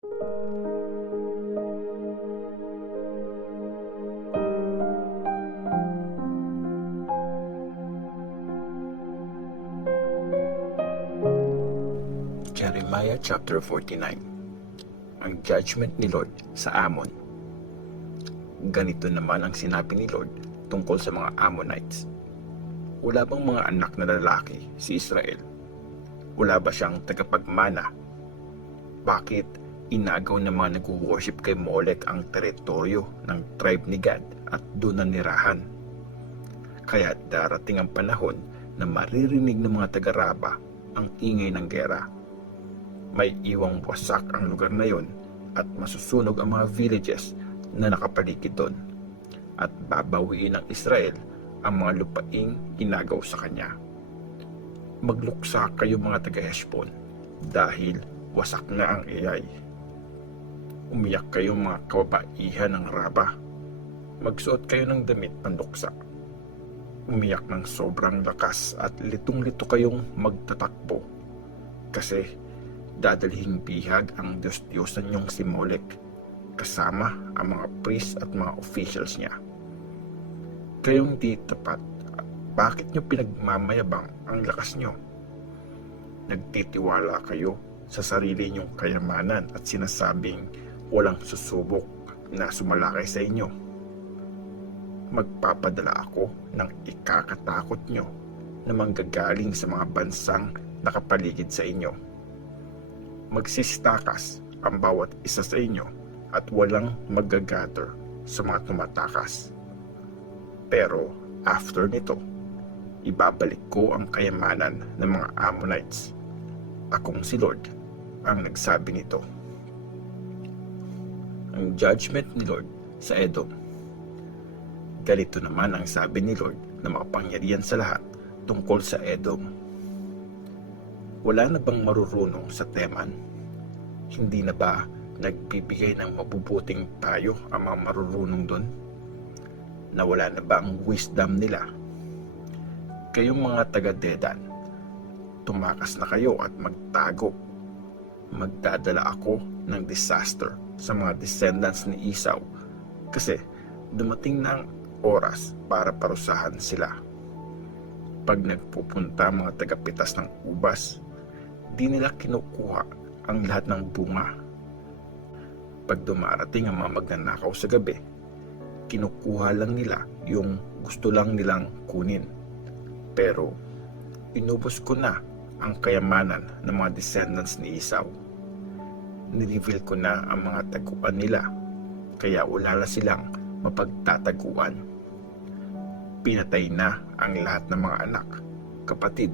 Jeremiah chapter 49. Ang judgment ni Lord sa Ammon. Ganito naman ang sinabi ni Lord tungkol sa mga Ammonites. Wala bang mga anak na lalaki si Israel? Wala ba siyang tagapagmana? Bakit inagaw ng mga nag-worship kay Molech ang teritoryo ng tribe ni Gad at doon nanirahan? Kaya darating ang panahon na maririnig ng mga taga-Raba ang ingay ng gera. May iwang wasak ang lugar na yon at masusunog ang mga villages na nakapaligid doon. At babawiin ng Israel ang mga lupaing inagaw sa kanya. Magluksa kayo mga taga-Heshbon dahil wasak na ang Ai. Umiyak kayo mga kababaihan ng Raba. Magsuot kayo ng damit panduksa. Umiyak ng sobrang lakas at litong-lito kayong magtatakbo. Kasi dadalhing bihag ang Diyos-Diyosan niyong si Molech, kasama ang mga priest at mga officials niya. Kayong di tapat, bakit niyo pinagmamayabang ang lakas niyo? Nagtitiwala kayo sa sarili niyong kayamanan at sinasabing walang susubok na sumalakay sa inyo. Magpapadala ako ng ikakatakot niyo na manggagaling sa mga bansang nakapaligid sa inyo. Magsistakas ang bawat isa sa inyo at walang mag-gather sa mga tumatakas. Pero after nito, ibabalik ko ang kayamanan ng mga Ammonites. Akong si Lord ang nagsabi nito. Ang judgment ni Lord sa Edom. Ganito naman ang sabi ni Lord na makapangyarihan sa lahat tungkol sa Edom. Wala na bang marurunong sa Teman? Hindi na ba nagbibigay ng mabubuting payo ang mga marurunong doon? Nawala na ba ang wisdom nila? Kayong mga taga-Dedan, tumakas na kayo at magtago. Magdadala ako ng disaster sa mga descendants ni Esau kasi dumating na ang oras para parusahan sila. Pag nagpupunta mga tagapitas ng ubas, di nila kinukuha ang lahat ng bunga. Pag dumarating ang mga magnanakaw sa gabi, kinukuha lang nila yung gusto lang nilang kunin. Pero inubos ko na ang kayamanan ng mga descendants ni Esau. Nireveal ko na ang mga taguan nila, kaya wala na silang mapagtataguan. Pinatay na ang lahat ng mga anak, kapatid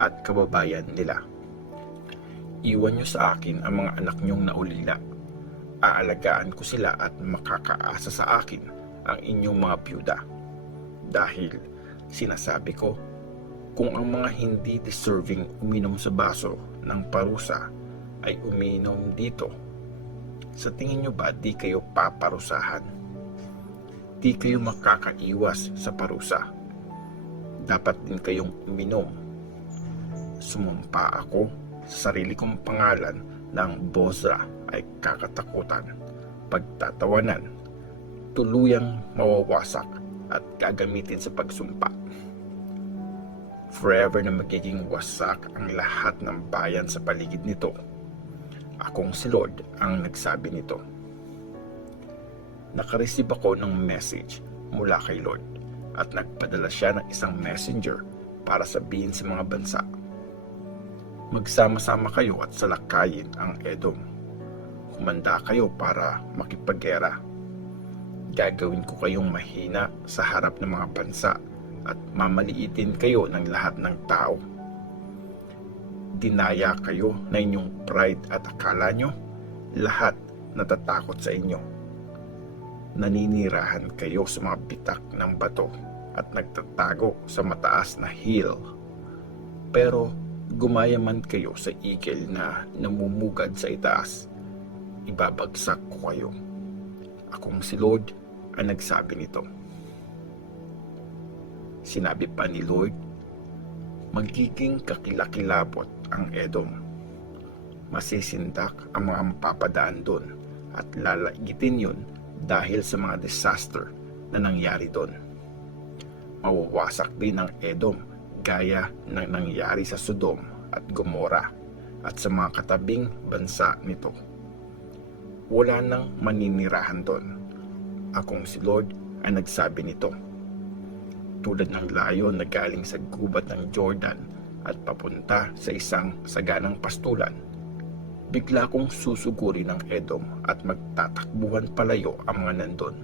at kababayan nila. Iwan niyo sa akin ang mga anak niyong naulila. Aalagaan ko sila at makakaasa sa akin ang inyong mga byuda. Dahil sinasabi ko, kung ang mga hindi deserving uminom sa baso ng parusa ay uminom dito, sa tingin niyo ba di kayo paparusahan? Di kayo makakaiwas sa parusa. Dapat din kayong uminom. Sumumpa ako sa sarili kong pangalan ng Bozrah ay kakatakutan, pagtatawanan, tuluyang mawawasak at gagamitin sa pagsumpa. Forever na magiging wasak ang lahat ng bayan sa paligid nito. Akong si Lord ang nagsabi nito. Nakareceive ako ng message mula kay Lord at nagpadala siya ng isang messenger para sabihin sa mga bansa, magsama-sama kayo at salakayin ang Edom. Humanda kayo para makipaggera. Gagawin ko kayong mahina sa harap ng mga bansa at mamaliitin kayo ng lahat ng tao. Dinaya kayo na inyong pride at akala nyo lahat natatakot sa inyo. Naninirahan kayo sa mga bitak ng bato at nagtatago sa mataas na hill. Pero gumayaman kayo sa igil na namumugad sa itaas. Ibabagsak ko kayo. Akong si Lord ang nagsabi nito. Sinabi pa ni Lord, magiging kakilakilabot ang Edom. Masisindak ang mga mapapadaan doon at lalaitin yun dahil sa mga disaster na nangyari doon. Mawawasak din ang Edom gaya ng nangyari sa Sodom at Gomora at sa mga katabing bansa nito. Wala nang maninirahan doon. Akong si Lord ay nagsabi nito. Tulad ng layon na galing sa gubat ng Jordan at papunta sa isang saganang pastulan, bigla kong susugurin ng Edom at magtatakbuhan palayo ang mga nandun.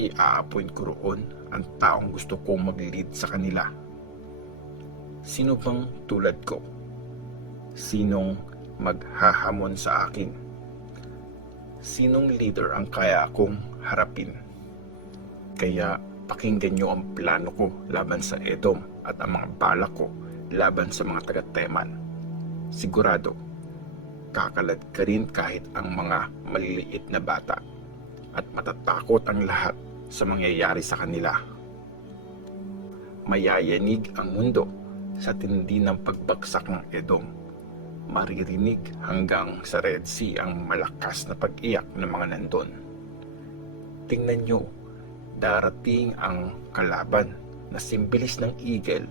Ia-appoint ko roon ang taong gusto kong mag-lead sa kanila. Sino bang tulad ko? Sinong maghahamon sa akin? Sinong leader ang kaya kong harapin? Kaya pakinggan niyo ang plano ko laban sa Edom at ang mga balak ko laban sa mga taga-Teman. Sigurado, kakalad ka rin kahit ang mga maliliit na bata at matatakot ang lahat sa mangyayari sa kanila. Mayayanig ang mundo sa tindi ng pagbagsak ng Edom. Maririnig hanggang sa Red Sea ang malakas na pag-iyak ng mga nandun. Tingnan nyo, darating ang kalaban na simbilis ng eagle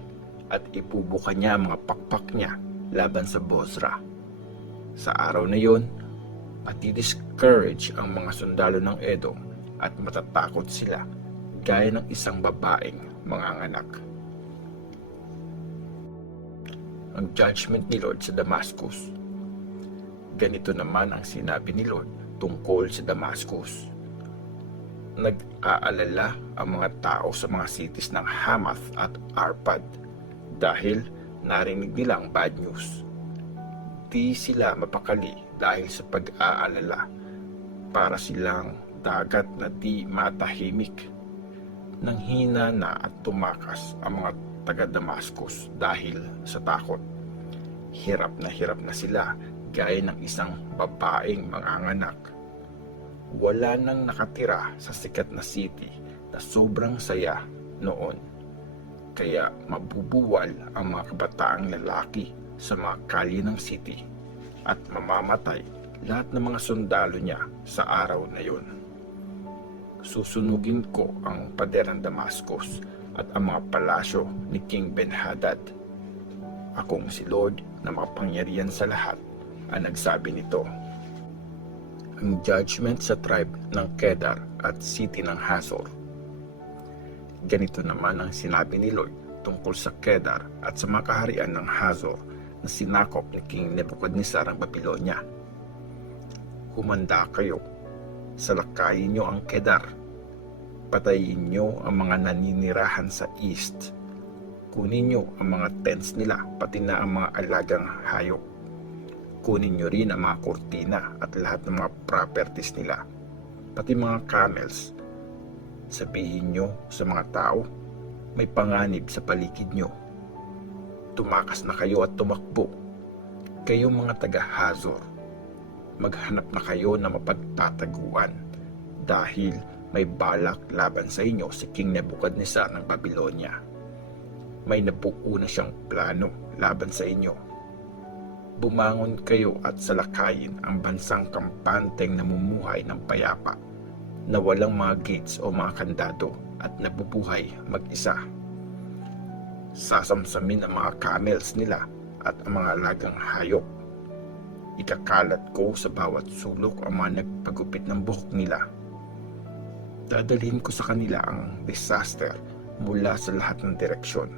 at ibubuka niya ang mga pakpak niya laban sa Bozrah. Sa araw na yon, mati-discourage ang mga sundalo ng Edom at matatakot sila gaya ng isang babaeng manganganak. Ang judgment ni Lord sa Damascus. Ganito naman ang sinabi ni Lord tungkol sa Damascus. Nag-aalala ang mga tao sa mga cities ng Hamath at Arpad dahil narinig nila ang bad news. Di sila mapakali dahil sa pag-aalala. Para silang dagat na di matahimik. Nanghina na at tumakas ang mga taga-Damascus dahil sa takot. Hirap na sila gaya ng isang babaeng manganganak. Wala nang nakatira sa sikat na city na sobrang saya noon. Kaya mabubuwal ang mga kabataang lalaki sa mga kalye ng city at mamamatay lahat ng mga sundalo niya sa araw na yun. Susunugin ko ang pader ng Damascus at ang mga palasyo ni King Ben-Hadad. Akong si Lord na makapangyarihan sa lahat ang nagsabi nito. Ang judgment sa tribe ng Kedar at city ng Hazor. Ganito naman ang sinabi ni Lord tungkol sa Kedar at sa mga kaharian ng Hazor na sinakop ni King Nebuchadnezzar ang Babylonia. Humanda kayo, salakayin nyo ang Kedar, patayin nyo ang mga naninirahan sa east, kunin nyo ang mga tents nila pati na ang mga alagang hayop, kunin nyo rin ang mga kurtina at lahat ng mga properties nila, pati mga camels. Sabihin nyo sa mga tao, may panganib sa paligid nyo. Tumakas na kayo at tumakbo. Kayong mga taga-Hazor, maghanap na kayo na mapagtataguan dahil may balak laban sa inyo si King Nebuchadnezzar ng Babylonia. May nabuo na siyang plano laban sa inyo. Bumangon kayo at salakayin ang bansang kampanteng namumuhay ng payapa na walang mga gates o mga kandado at nabubuhay mag-isa. Sasamsamin ang mga camels nila at ang mga alagang hayop. Ikakalat ko sa bawat sulok ang mga nagpagupit ng buhok nila. Dadalhin ko sa kanila ang disaster mula sa lahat ng direksyon.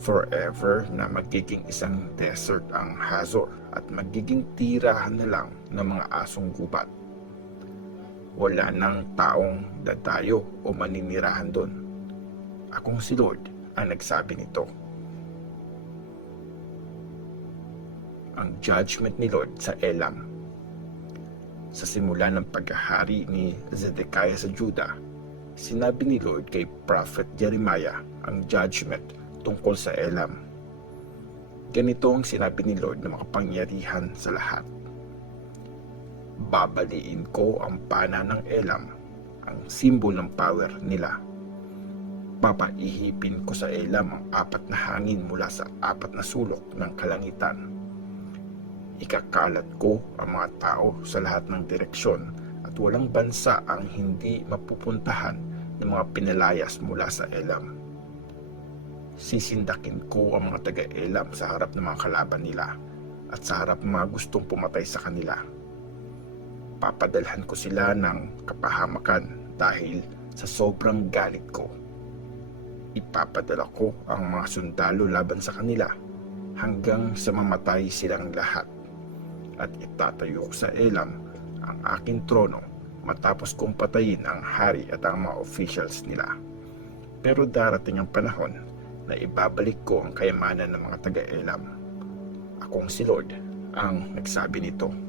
Forever na magiging isang desert ang Hazor at magiging tirahan na lang ng mga asong gubat. Wala nang taong dadayo o maninirahan doon. Akong si Lord ang nagsabi nito. Ang judgment ni Lord sa Elam. Sa simula ng paghahari ni Zedekiah sa Juda, sinabi ni Lord kay Prophet Jeremiah ang judgment tungkol sa Elam. Ganito ang sinabi ni Lord na makapangyarihan sa lahat. Babaliin ko ang pana ng Elam, ang simbol ng power nila. Papaihipin ko sa Elam ang 4 na hangin mula sa 4 na sulok ng kalangitan. Ikakalat ko ang mga tao sa lahat ng direksyon at walang bansa ang hindi mapupuntahan ng mga pinalayas mula sa Elam. Sisindakin ko ang mga taga-Elam sa harap ng mga kalaban nila at sa harap ng mga gustong pumatay sa kanila. Papadalhan ko sila ng kapahamakan dahil sa sobrang galit ko. Ipapadala ko ang mga sundalo laban sa kanila hanggang sa mamatay silang lahat. At itatayo ko sa Elam ang aking trono matapos kong patayin ang hari at ang mga officials nila. Pero darating ang panahon na ibabalik ko ang kayamanan ng mga taga-Elam. Akong si Lord ang nagsabi nito.